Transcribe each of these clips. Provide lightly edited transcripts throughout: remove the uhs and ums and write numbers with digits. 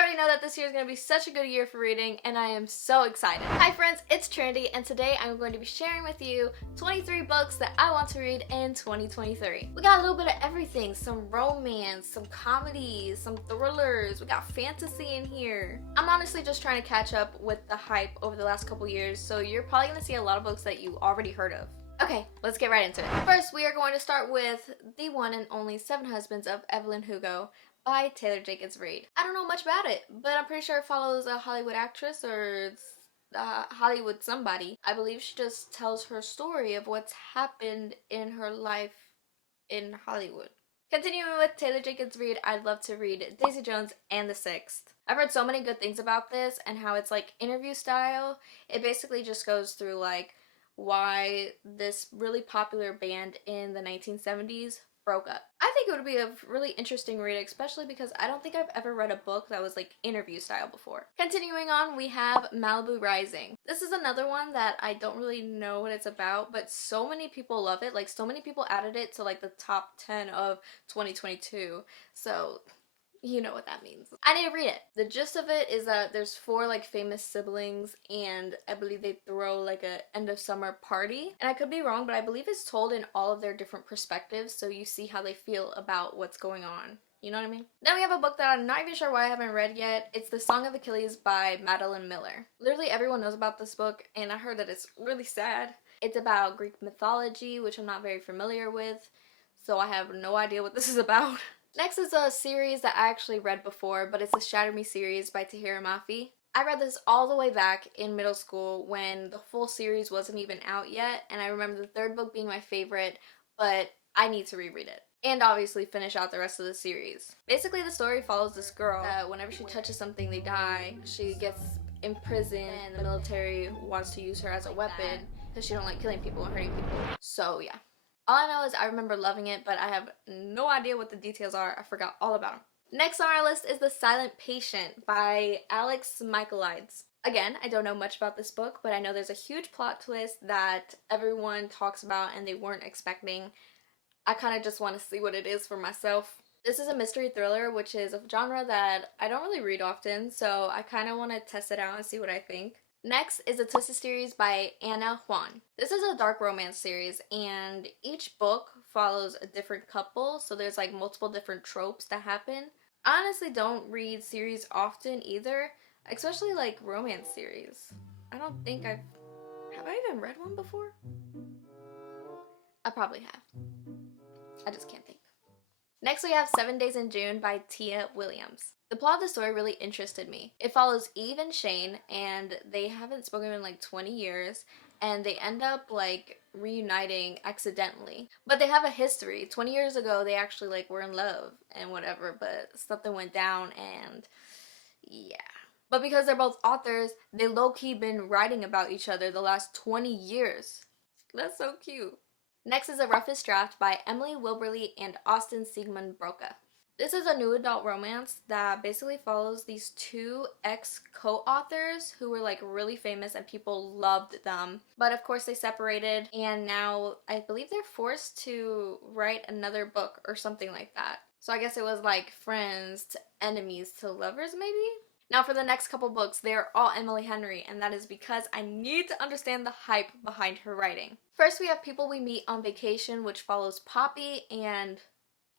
I already know that this year is going to be such a good year for reading, and I am so excited. Hi friends, it's Trinity, and today I'm going to be sharing with you 23 books that I want to read in 2023. We got a little bit of everything, some romance, some comedies, some thrillers, we got fantasy in here. I'm honestly just trying to catch up with the hype over the last couple years, so you're probably going to see a lot of books that you already heard of. Okay, let's get right into it. First, we are going to start with the one and only Seven Husbands of Evelyn Hugo by Taylor Jenkins Reid. I don't know much about it, but I'm pretty sure it follows a Hollywood actress or it's Hollywood somebody. I believe she just tells her story of what's happened in her life in Hollywood. Continuing with Taylor Jenkins Reid, I'd love to read Daisy Jones and the Sixth. I've heard so many good things about this and how it's like interview style. It basically just goes through like why this really popular band in the 1970s broke up. I think it would be a really interesting read, especially because I don't think I've ever read a book that was like interview style before. Continuing on, we have Malibu Rising. This is another one that I don't really know what it's about, but so many people love it. Like, so many people added it to like the top 10 of 2022. So you know what that means. I need to read it. The gist of it is that there's four like famous siblings, and I believe they throw like a end of summer party. And I could be wrong, but I believe it's told in all of their different perspectives, so you see how they feel about what's going on. You know what I mean? Then we have a book that I'm not even sure why I haven't read yet. It's The Song of Achilles by Madeline Miller. Literally everyone knows about this book, and I heard that it's really sad. It's about Greek mythology, which I'm not very familiar with, so I have no idea what this is about. Next is a series that I actually read before, but it's the Shatter Me series by Tahira Mafi. I read this all the way back in middle school when the full series wasn't even out yet, and I remember the third book being my favorite, but I need to reread it. And obviously finish out the rest of the series. Basically, the story follows this girl that whenever she touches something, they die. She gets imprisoned, and the military wants to use her as a weapon because she don't like killing people and hurting people. So yeah. All I know is I remember loving it, but I have no idea what the details are. I forgot all about them. Next on our list is The Silent Patient by Alex Michaelides. Again, I don't know much about this book, but I know there's a huge plot twist that everyone talks about and they weren't expecting. I kind of just want to see what it is for myself. This is a mystery thriller, which is a genre that I don't really read often, so I kind of want to test it out and see what I think. Next is the Twisted series by Anna Juan. This is a dark romance series, and each book follows a different couple, so there's like multiple different tropes that happen. I honestly don't read series often either, especially like romance series. I don't think have I even read one before? I probably have. I just can't think. Next we have 7 Days in June by Tia Williams. The plot of the story really interested me. It follows Eve and Shane, and they haven't spoken in like 20 years, and they end up like reuniting accidentally. But they have a history. 20 years ago they actually like were in love and whatever, but something went down and yeah. But because they're both authors, they low-key been writing about each other the last 20 years. That's so cute. Next is The Roughest Draft by Emily Wilberly and Austin Sigmund Broca. This is a new adult romance that basically follows these two ex-co-authors who were like really famous and people loved them. But of course they separated, and now I believe they're forced to write another book or something like that. So I guess it was like friends to enemies to lovers maybe? Now for the next couple books, they're all Emily Henry, and that is because I need to understand the hype behind her writing. First we have People We Meet on Vacation, which follows Poppy and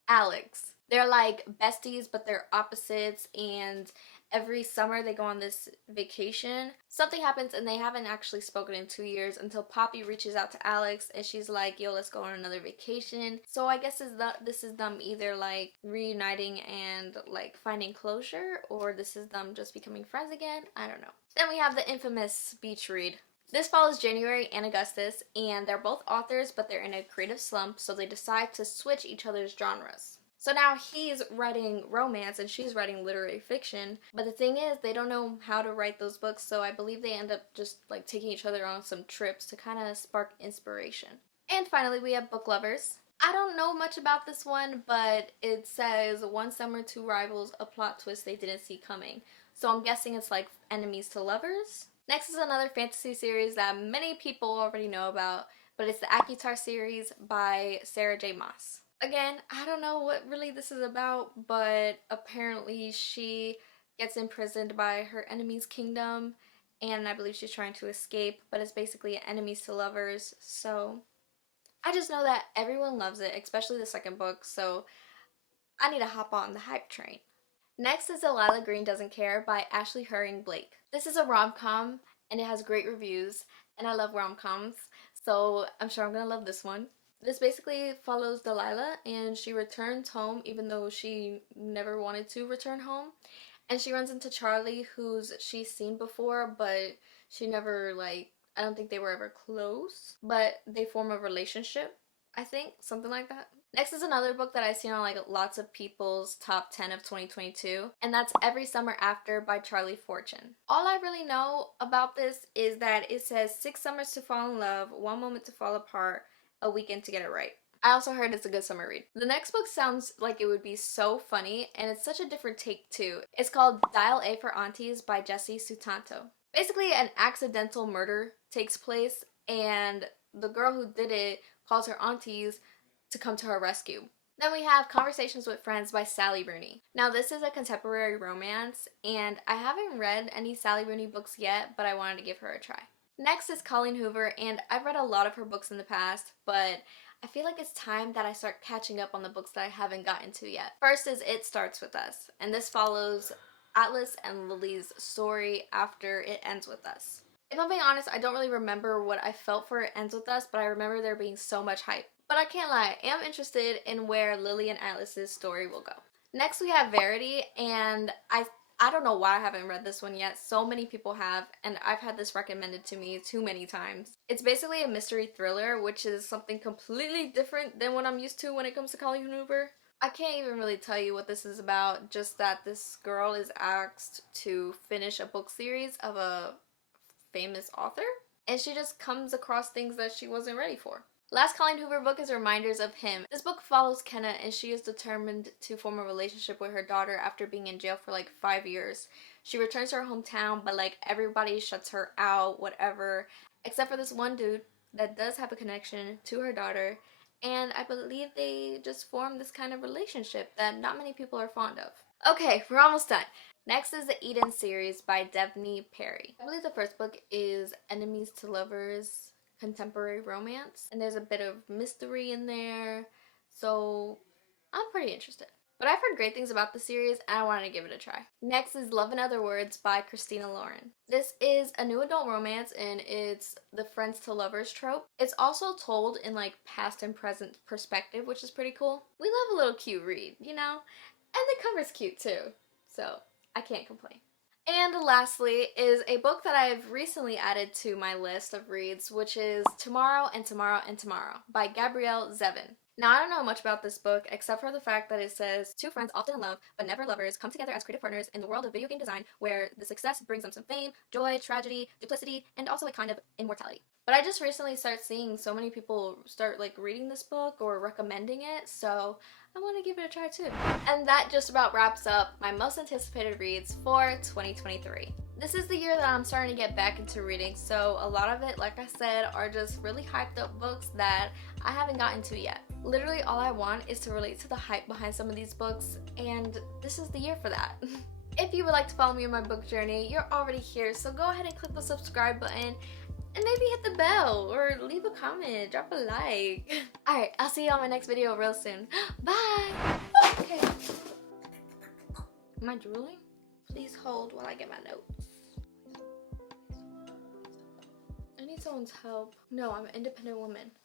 Alex. They're like besties, but they're opposites, and every summer they go on this vacation. Something happens and they haven't actually spoken in 2 years until Poppy reaches out to Alex and she's like, yo, let's go on another vacation. So I guess this is them either like reuniting and like finding closure, or this is them just becoming friends again. I don't know. Then we have the infamous beach read. This follows January and Augustus, and they're both authors, but they're in a creative slump, so they decide to switch each other's genres. So now he's writing romance and she's writing literary fiction, but the thing is they don't know how to write those books, so I believe they end up just like taking each other on some trips to kind of spark inspiration. And finally we have Book Lovers. I don't know much about this one, but it says one summer, two rivals, a plot twist they didn't see coming. So I'm guessing it's like enemies to lovers. Next is another fantasy series that many people already know about, but it's the Akitar series by Sarah J. Maas. Again, I don't know what really this is about, but apparently she gets imprisoned by her enemy's kingdom, and I believe she's trying to escape, but it's basically enemies to lovers. So I just know that everyone loves it, especially the second book, so I need to hop on the hype train. Next is Delilah Green Doesn't Care by Ashley Herring Blake. This is a rom-com and it has great reviews, and I love rom-coms, so I'm sure I'm gonna love this one. This basically follows Delilah, and she returns home even though she never wanted to return home. And she runs into Charlie, who's she's seen before, but she never, like, I don't think they were ever close, but they form a relationship, I think, something like that. Next is another book that I've seen on like lots of people's top 10 of 2022, and that's Every Summer After by Charlie Fortune. All I really know about this is that it says 6 summers to fall in love, 1 moment to fall apart, a weekend to get it right. I also heard it's a good summer read. The next book sounds like it would be so funny, and it's such a different take too. It's called Dial A for Aunties by Jessie Sutanto. Basically, an accidental murder takes place, and the girl who did it calls her aunties to come to her rescue. Then we have Conversations with Friends by Sally Rooney. Now this is a contemporary romance, and I haven't read any Sally Rooney books yet, but I wanted to give her a try. Next is Colleen Hoover, and I've read a lot of her books in the past, but I feel like it's time that I start catching up on the books that I haven't gotten to yet. First is It Starts With Us, and this follows Atlas and Lily's story after It Ends With Us. If I'm being honest, I don't really remember what I felt for It Ends With Us, but I remember there being so much hype. But I can't lie, I am interested in where Lily and Atlas's story will go. Next we have Verity, and I don't know why I haven't read this one yet. So many people have, and I've had this recommended to me too many times. It's basically a mystery thriller, which is something completely different than what I'm used to when it comes to Colleen Hoover. I can't even really tell you what this is about, just that this girl is asked to finish a book series of a famous author, and she just comes across things that she wasn't ready for. Last Colleen Hoover book is Reminders of Him. This book follows Kenna, and she is determined to form a relationship with her daughter after being in jail for like 5 years. She returns to her hometown, but like everybody shuts her out, whatever, except for this one dude that does have a connection to her daughter, and I believe they just form this kind of relationship that not many people are fond of. Okay, we're almost done. Next is the Eden series by Devney Perry. I believe the first book is Enemies to Lovers, contemporary romance, and there's a bit of mystery in there, so I'm pretty interested. But I've heard great things about the series, and I wanted to give it a try. Next is Love in Other Words by Christina Lauren. This is a new adult romance, and it's the friends to lovers trope. It's also told in like past and present perspective, which is pretty cool. We love a little cute read, you know? And the cover's cute too, so I can't complain. And lastly is a book that I've recently added to my list of reads, which is Tomorrow and Tomorrow and Tomorrow by Gabrielle Zevin. Now, I don't know much about this book except for the fact that it says 2 friends often in love but never lovers come together as creative partners in the world of video game design, where the success brings them some fame, joy, tragedy, duplicity, and also a kind of immortality. But I just recently started seeing so many people start like reading this book or recommending it, so I want to give it a try too. And that just about wraps up my most anticipated reads for 2023. This is the year that I'm starting to get back into reading, so a lot of it, like I said, are just really hyped up books that I haven't gotten to yet. Literally all I want is to relate to the hype behind some of these books, and this is the year for that. If you would like to follow me on my book journey, you're already here, so go ahead and click the subscribe button, and maybe hit the bell, or leave a comment, drop a like. Alright, I'll see you on my next video real soon. Bye! Okay. Am I drooling? Please hold while I get my notes. I need someone's help. No, I'm an independent woman.